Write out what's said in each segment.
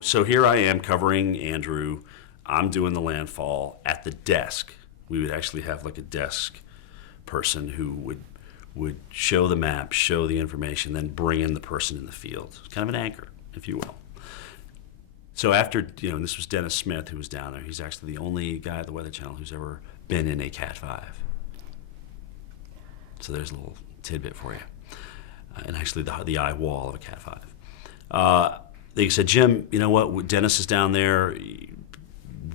So here I am covering Andrew. I'm doing the landfall at the desk. We would actually have like a desk person who would show the map, show the information, then bring in the person in the field. It's kind of an anchor, if you will. So after, and this was Dennis Smith who was down there. He's actually the only guy at the Weather Channel who's ever been in a Cat 5. So there's a little tidbit for you. And actually the eye wall of a Cat 5. They said, Jim, you know what? Dennis is down there.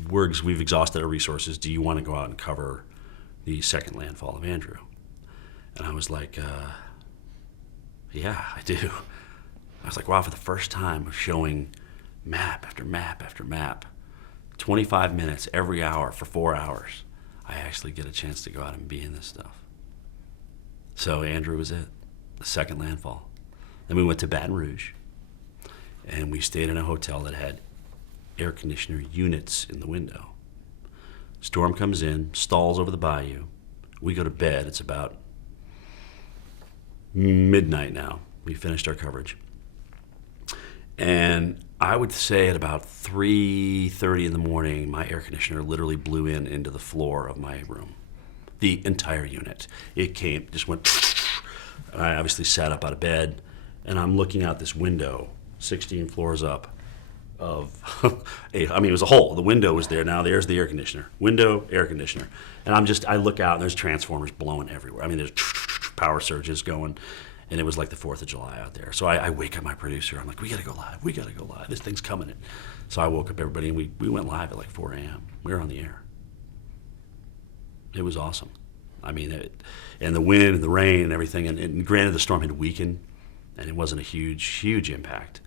We've exhausted our resources. Do you want to go out and cover the second landfall of Andrew? And I was like, yeah, I do. I was like, wow, for the first time, we're showing map after map after map, 25 minutes every hour for 4 hours. I actually get a chance to go out and be in this stuff. So Andrew was it, the second landfall. Then we went to Baton Rouge. And we stayed in a hotel that had air conditioner units in the window. Storm comes in, stalls over the bayou. We go to bed. It's about midnight now. We finished our coverage. And I would say at about 3:30 in the morning, my air conditioner literally blew into the floor of my room. The entire unit. It came, just went, and I obviously sat up out of bed, and I'm looking out this window 16 floors up of, it was a hole. The window was there. Now there's the air conditioner. Window, air conditioner. And I look out and there's transformers blowing everywhere. There's power surges going, and it was like the 4th of July out there. So I wake up my producer. I'm like, we gotta go live. This thing's coming in. So I woke up everybody and we went live at like 4 a.m. We were on the air. It was awesome. And the wind and the rain and everything, and granted the storm had weakened and it wasn't a huge impact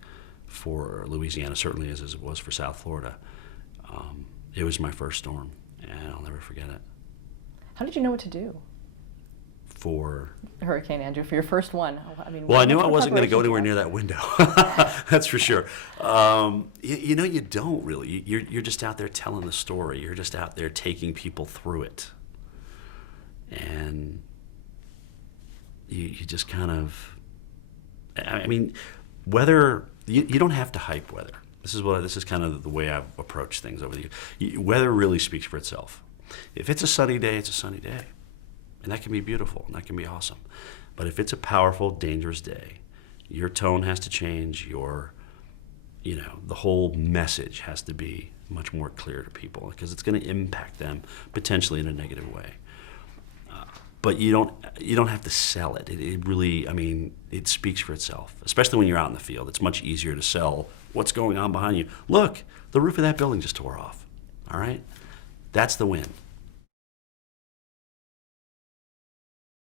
for Louisiana, certainly as it was for South Florida. It was my first storm, and I'll never forget it. How did you know what to do for Hurricane Andrew, for your first one? Well, I knew I wasn't going to go anywhere near that window. That's for sure. You don't really. You're just out there telling the story. You're just out there taking people through it, and you just kind of. Weather. You don't have to hype weather. This is kind of the way I've approached things over the years. Weather really speaks for itself. If it's a sunny day, it's a sunny day, and that can be beautiful and that can be awesome. But if it's a powerful, dangerous day, your tone has to change. The whole message has to be much more clear to people because it's going to impact them potentially in a negative way. But you don't have to sell it. It really, it speaks for itself, especially when you're out in the field. It's much easier to sell what's going on behind you. Look, the roof of that building just tore off, all right? That's the win.